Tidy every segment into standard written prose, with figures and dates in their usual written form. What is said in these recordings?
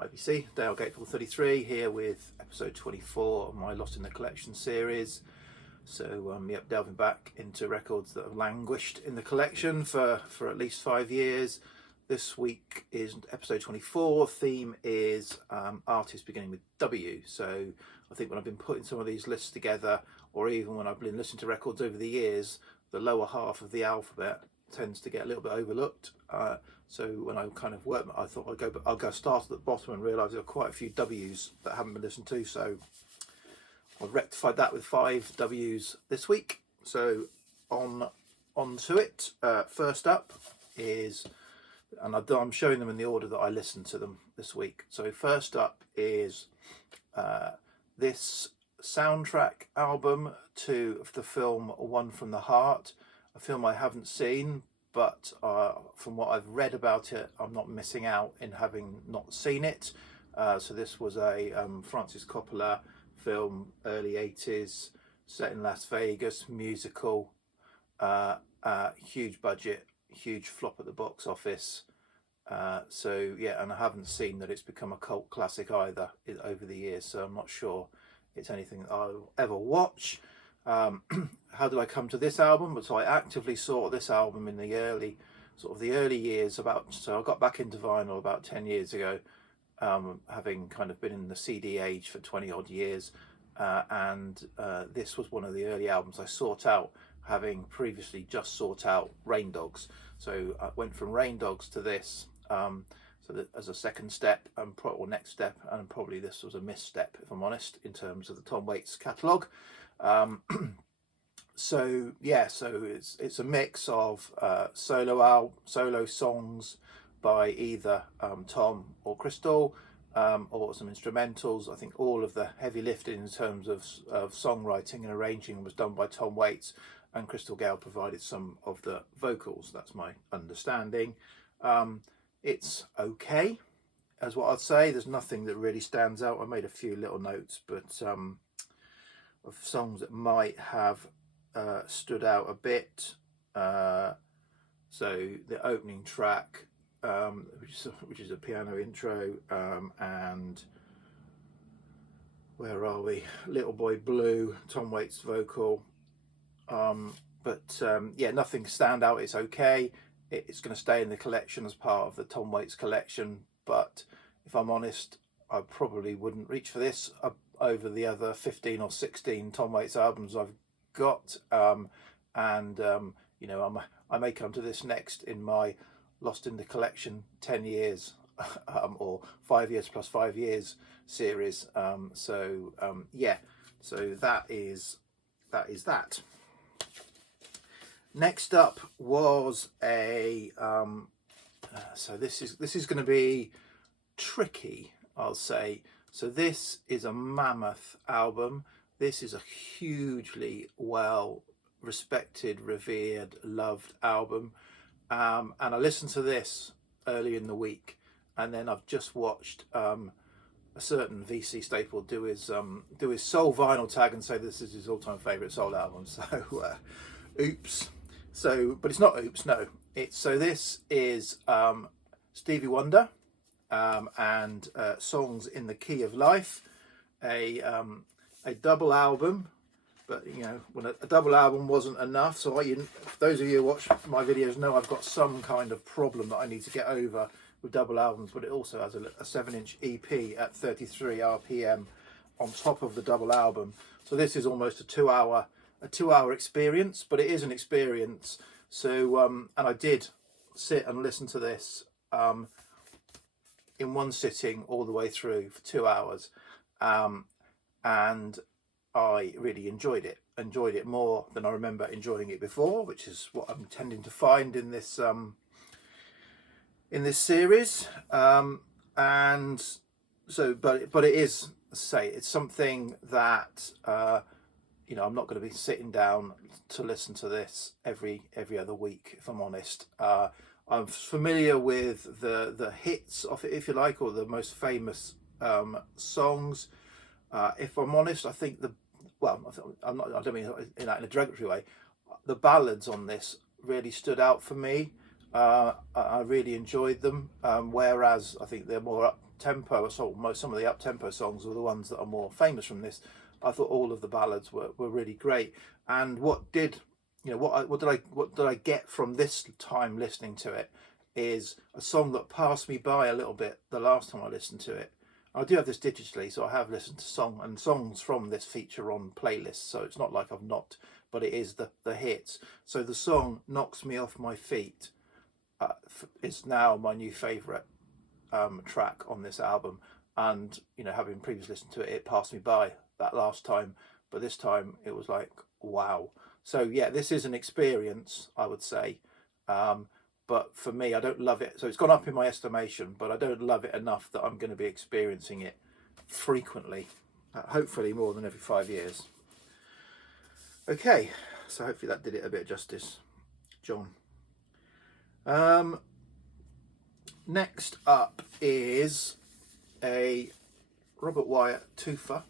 IBC, Dale Gateful 33, here with episode 24 of my Lost in the Collection series. So, delving back into records that have languished in the collection for at least 5 years. This week is episode 24. Theme is artists beginning with W. So I think when I've been putting some of these lists together, or even when I've been listening to records over the years, the lower half of the alphabet tends to get a little bit overlooked. So when I kind of work, I thought I'll go start at the bottom and realise there are quite a few W's that haven't been listened to. So I've rectified that with 5 W's this week. So on to it. First up is, and I'm showing them in the order that I listened to them this week. So first up is this soundtrack album to the film One from the Heart, a film I haven't seen, but from what I've read about it, I'm not missing out in having not seen it. So this was a Francis Coppola film, early 80s, set in Las Vegas, musical, huge budget, huge flop at the box office. So yeah, and I haven't seen that it's become a cult classic either over the years, so I'm not sure it's anything that I'll ever watch. How did I come to this album? So I actively sought this album in the early years, so I got back into vinyl about 10 years ago, having kind of been in the CD age for 20 odd years, and this was one of the early albums I sought out, having previously just sought out Rain Dogs. So I went from Rain Dogs to this, so that as a second step, or next step, and probably this was a misstep, if I'm honest, in terms of the Tom Waits catalogue. So it's a mix of solo songs by either Tom or Crystal, or some instrumentals. I think all of the heavy lifting in terms of songwriting and arranging was done by Tom Waits, and Crystal Gale provided some of the vocals. That's my understanding. It's okay, as what I'd say. There's nothing that really stands out. I made a few little notes, but of songs that might have stood out a bit. So the opening track, which is a piano intro, and where are we? Little Boy Blue, Tom Waits vocal. Nothing stand out. It's okay. It's going to stay in the collection as part of the Tom Waits collection, but if I'm honest, I probably wouldn't reach for this over the other 15 or 16 Tom Waits albums I've got. I may come to this next in my Lost in the Collection 10 years or 5 years plus 5 years series. So that is that. Next up was a so this is going to be tricky, I'll say. So this is a mammoth album. This is a hugely well respected, revered, loved album, and I listened to this early in the week, and then I've just watched a certain VC staple do his soul vinyl tag and say this is his all-time favorite soul album. So oops. So, but it's not oops, no. This is Stevie Wonder, and Songs in the Key of Life, a double album. But when a double album wasn't enough, so those of you who watch my videos know I've got some kind of problem that I need to get over with double albums. But it also has a 7-inch EP at 33 RPM on top of the double album. So this is almost a 2-hour experience, but it is an experience. So and I did sit and listen to this in one sitting all the way through for 2 hours, and I really enjoyed it more than I remember enjoying it before, which is what I'm tending to find in this series. And so but it is, say, it's something that I'm not going to be sitting down to listen to this every other week, if I'm honest. I'm familiar with the hits of it, if you like, or the most famous songs. If I'm honest, I think I don't mean in a derogatory way. The ballads on this really stood out for me. I really enjoyed them, whereas I think they're more tempo song. Some of the up tempo songs are the ones that are more famous from this. I thought all of the ballads were really great. And what did I get from this time listening to it is a song that passed me by a little bit the last time I listened to it. I do have this digitally, so I have listened to songs from this feature on playlists, so it's not like I've not, but it is the hits. So the song "Knocks Me Off My Feet" is now my new favourite track on this album. And having previously listened to it, it passed me by that last time, but this time it was like, wow. So yeah, this is an experience, I would say. But for me, I don't love it. So it's gone up in my estimation, but I don't love it enough that I'm going to be experiencing it frequently, hopefully more than every 5 years. Okay, so hopefully that did it a bit of justice, John. Next up is a Robert Wyatt twofer.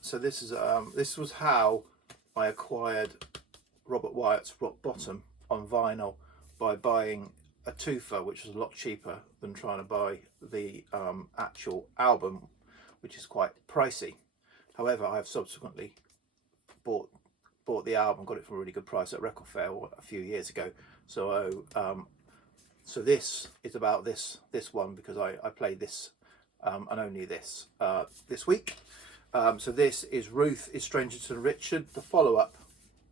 So this was how I acquired Robert Wyatt's Rock Bottom on vinyl, by buying a twofer, which was a lot cheaper than trying to buy the actual album, which is quite pricey. However, I have subsequently bought the album, got it for a really good price at Record Fair a few years ago. So so this is about this one, because I played this and only this week. So this is Ruth is Stranger to Richard, the follow-up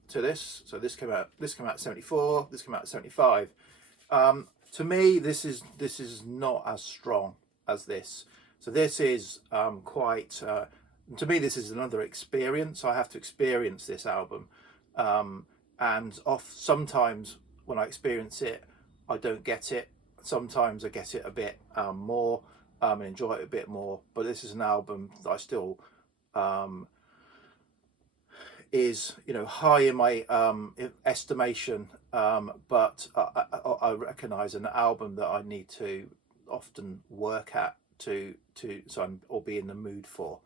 to this. So this came out in 74, this came out in 75. To me, this is not as strong as this. So this is quite to me, this is another experience. I have to experience this album, and sometimes when I experience it, I don't get it. Sometimes I get it a bit more and enjoy it a bit more. But this is an album that I still is high in my estimation, but I recognise an album that I need to often work at or be in the mood for.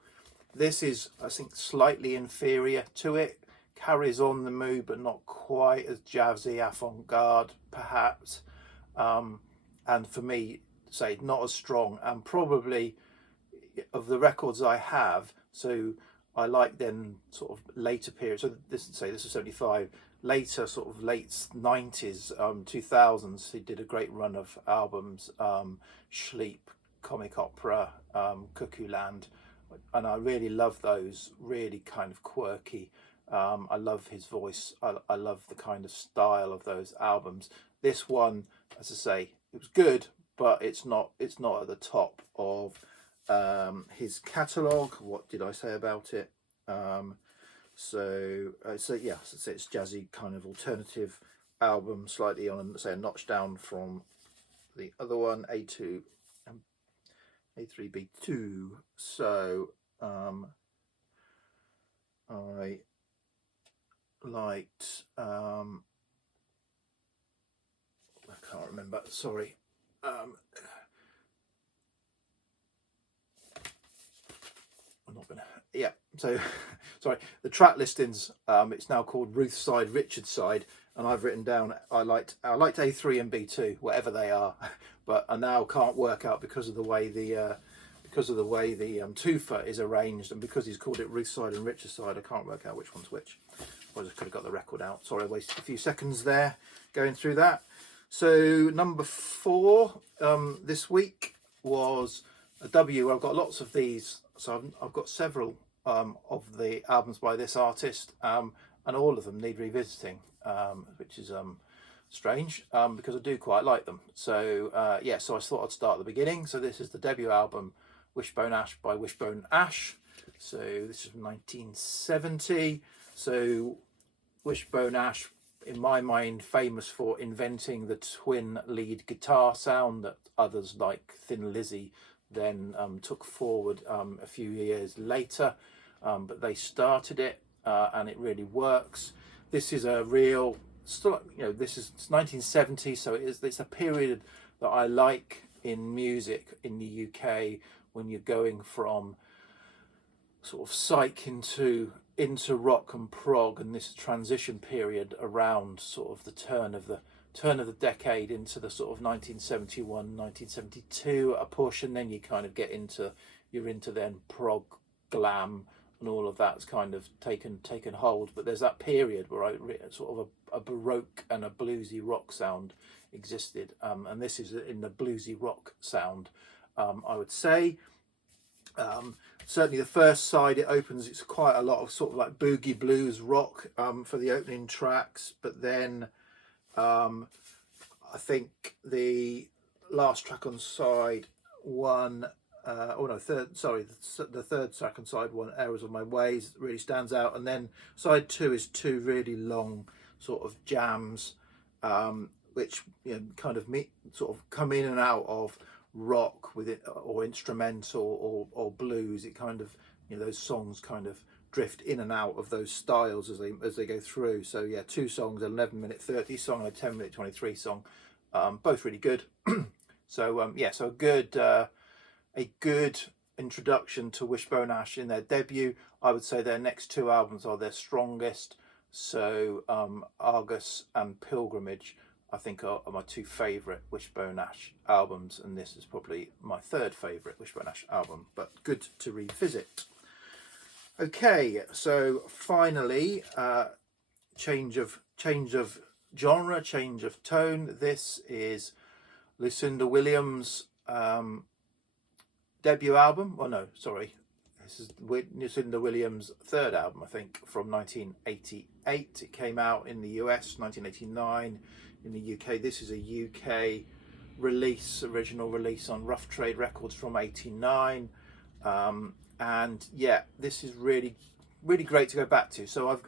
This is, I think, slightly inferior to it, carries on the mood but not quite as jazzy, avant-garde perhaps, and for me, say, not as strong. And probably of the records I have, so I like then sort of later periods. So this is 75. Later, sort of late 90s, 2000s, he did a great run of albums. Sleep, Comic Opera, Cuckoo Land, and I really love those. Really kind of quirky. I love his voice. I love the kind of style of those albums. This one, as I say, it was good, but it's not at the top of his catalogue. What did I say about it? So yeah, so it's jazzy kind of alternative album, slightly on, say, a notch down from the other one, A2, A3B2. So I liked I can't remember, sorry. I'm not gonna, yeah, so sorry, the track listings, it's now called Ruth's Side, Richard's Side, and I've written down I liked A3 and B2, whatever they are, but I now can't work out because of the way the twofer is arranged, and because he's called it Ruth's Side and Richard's Side, I can't work out which one's which. I just could have got the record out. Sorry, I wasted a few seconds there going through that. So number 4 this week was a W. I've got lots of these, so I've got several of the albums by this artist, and all of them need revisiting, which is strange, because I do quite like them. So yeah, so I thought I'd start at the beginning. So this is the debut album, Wishbone Ash by Wishbone Ash. So this is from 1970. So Wishbone Ash, in my mind, famous for inventing the twin lead guitar sound that others like Thin Lizzy then took forward a few years later, but they started it, and it really works. This is a real, this is 1970, so it's a period that I like in music in the UK, when you're going from sort of psych into rock and prog, and this transition period around sort of the turn of the turn of the decade into the sort of 1971, 1972 a push, and then you kind of get into, you're into then prog, glam, and all of that's kind of taken hold. But there's that period where sort of a baroque and a bluesy rock sound existed, and this is in the bluesy rock sound, I would say. Certainly the first side, it opens, it's quite a lot of sort of like boogie blues rock for the opening tracks, but then I think the last track on side one, the third track on side one, Errors of My Ways, really stands out, and then side two is two really long sort of jams, which, you know, kind of sort of come in and out of rock with it, or instrumental, or blues. It kind of, you know, those songs kind of drift in and out of those styles as they go through. So yeah, two songs, 11-minute 30 song and a 10-minute 23 song, both really good. So yeah, so a good introduction to Wishbone Ash in their debut. I would say their next two albums are their strongest. So Argus and Pilgrimage, I think, are my two favourite Wishbone Ash albums, and this is probably my third favourite Wishbone Ash album, but good to revisit. Okay, so finally, change of genre, change of tone. This is Lucinda Williams' debut album. Well, no, sorry. This is Lucinda Williams' third album, I think, from 1988. It came out in the US, 1989 in the UK. This is a UK release, original release on Rough Trade Records from 89. And yeah, this is really great to go back to. So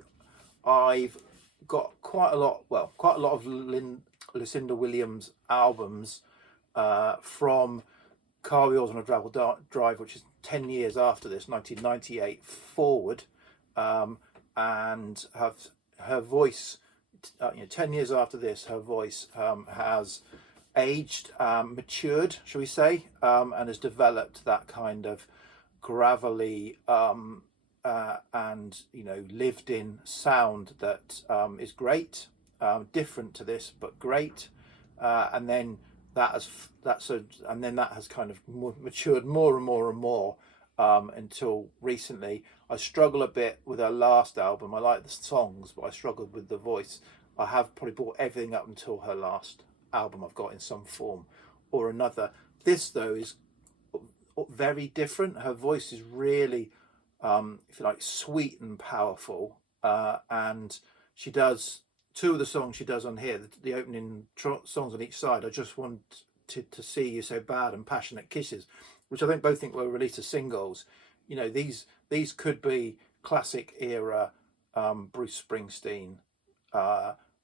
I've got quite a lot of Lucinda Williams albums from Car Wheels on a Gravel Drive, which is 10 years after this, 1998 forward, and have her voice, 10 years after this, her voice has aged, matured, shall we say, and has developed that kind of gravelly and, you know, lived in sound that is great, different to this, but great. And then that has kind of matured more and more and more until recently. I struggle a bit with her last album. I like the songs, but I struggled with the voice. I have probably bought everything up until her last album I've got in some form or another. This, though, is very different. Her voice is really, if you like, sweet and powerful. And she does, two of the songs she does on here, the opening songs on each side, I Just Want to See You So Bad and Passionate Kisses, which I think both were released as singles. You know, these could be classic era Bruce Springsteen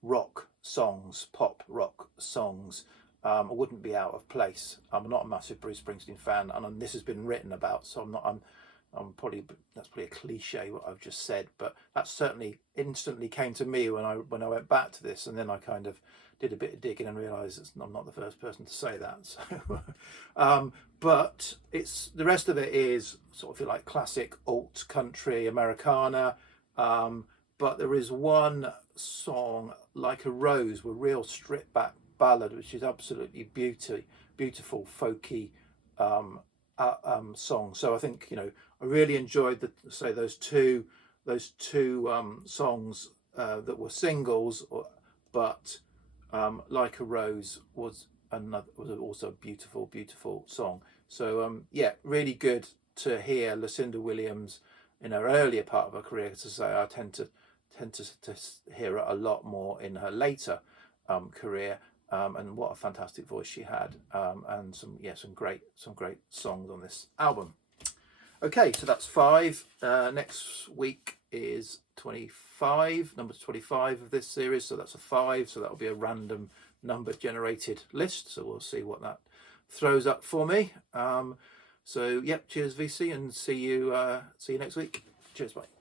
rock songs, pop rock songs. I wouldn't be out of place. I'm not a massive Bruce Springsteen fan, and this has been written about, so I'm probably, that's probably a cliche what I've just said, but that certainly instantly came to me when I went back to this, and then I kind of did a bit of digging and realised I'm not the first person to say that. So, but it's, the rest of it is sort of, feel like, classic alt country Americana. But there is one song, Like a Rose, a real stripped back ballad, which is absolutely beautiful, folky song. So I think, you know, I really enjoyed those two songs that were singles, but Like a Rose was also a beautiful song. So yeah, really good to hear Lucinda Williams in her earlier part of her career. To say, I tend to hear her a lot more in her later career. And what a fantastic voice she had, and some great songs on this album. Okay, so that's 5. Next week is 25, number 25 of this series, so that's a 5. So that'll be a random number generated list. So we'll see what that throws up for me. So yep, cheers VC, and see you next week. Cheers, bye.